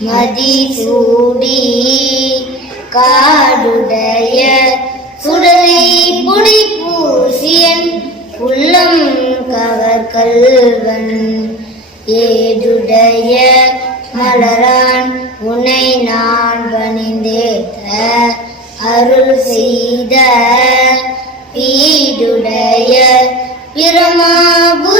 மதிசூடி காடுடைய சுடலை புடி பூசியன் உள்ளம் கவர் கல்வன். ஏடுடைய மலரான் உன்னை நான் பணிந்தேத்த அருள் செய்த பீடுடைய பிரமாபு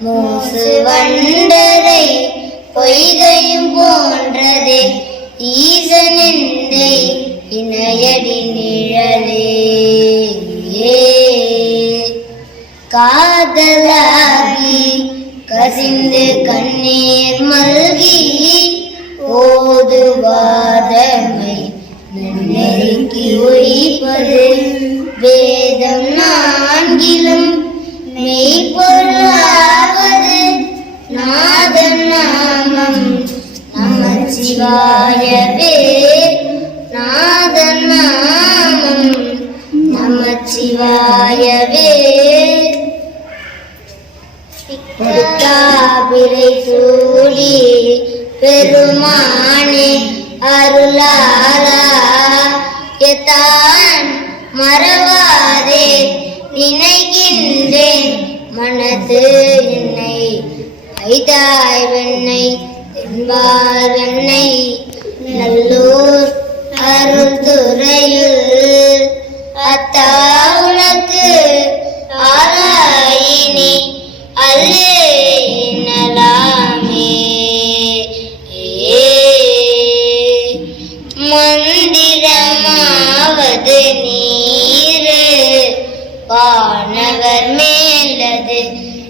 மூசு வண்டதை பொய்கையும் போன்றதே ஈசனெந்தை இணையடி நிழலே. காதலாகி கசிந்து கண்ணீர் மல்கி ஓதுவாதமை நெருக்கி ஒழிப்பது வேதம் பெருமானே அருளாலா எத்தான் மறவாதே நினைக்கின்றேன் மனது என்னை ஐதாய் வெண்ணை தென்பால்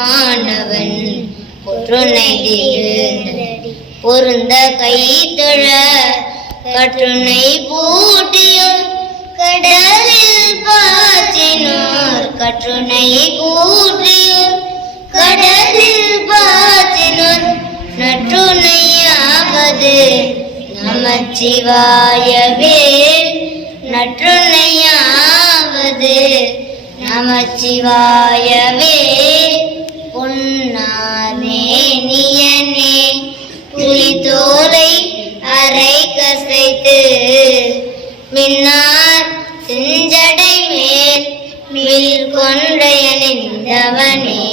போதீவானவன் பொற்றுனை பொருந்த கை தொழ கற்றுனை பூட்டியும் கடலில் பாய்ச்சினோர். கற்றுனை கூட்டியும் கடலில் பாய்ச்சினோர். நற்றுணையாவது நமச்சிவாயவே. நற்றுணையாவது நமச்சிவாயவே. பயனிந்தவனே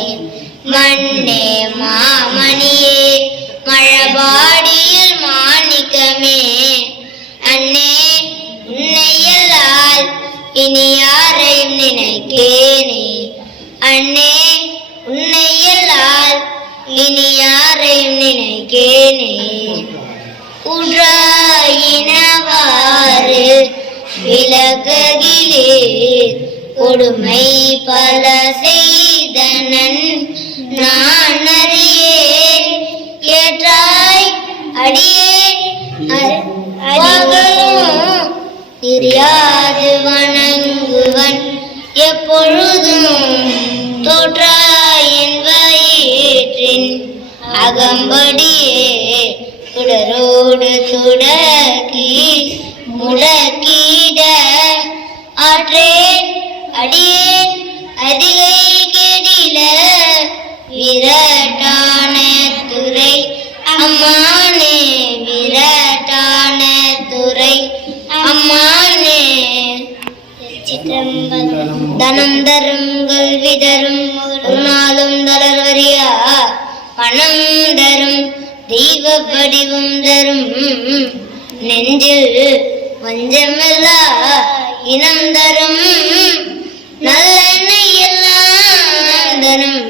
மண்ணே மாமணியே மழபாடியில் மாணிக்கமே. அண்ணே உன்னையல்லால் இனி யாரையும் நினைக்கேனே. அண்ணே உன்னையல்லால் இனி யாரையும் நினைக்கேனே. உற்றாயினவாறு விலககிலே கொடுமை பல செய்தனன் நான் அறியேன். ஏற்றாய் அடியேன். தெரியாது வணங்குவன் எப்பொழுதும். தோற்றாயின் வயிற்றின் அகம்படியே. சுடரோடு சுடக்கீ தரும் விதரும் தரும் ஒரு நாளும் தளர்வரியா பணம் தரும் தெய்வ படிவம் தரும். நெஞ்சில் வஞ்சமெல்லா இனம் தரும். நல்லெண்ணெய் எல்லாம் தரும்.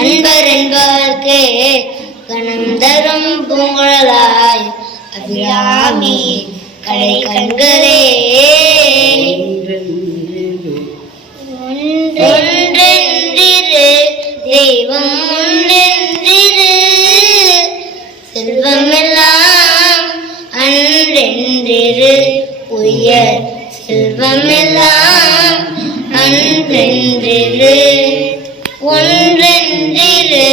அன்பர் என்பவர்க்கு கணம் தரும் பூங்குழலாய். அபிராமி கடை கண்களே அன்றென்றிரு உயர் செல்வமெல்லாம் அன்றென்றிரு. ஒன்றென்றிரு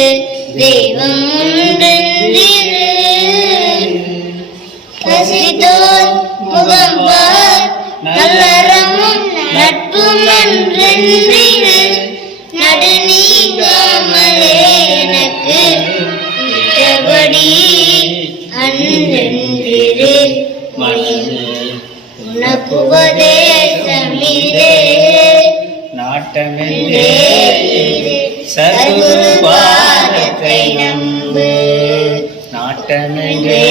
தெய்வம் ஒன்றென்றிரு. பசித்தோர் முகம்பார் நல்லறமும் நட்பும் அன்றென்றிரு நாட்டமென்றே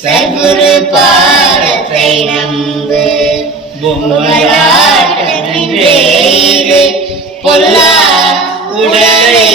சர்க்குரு பாதத்தை நம்பு. பொம்மலாட்டமென்றே பொல்லா உடலை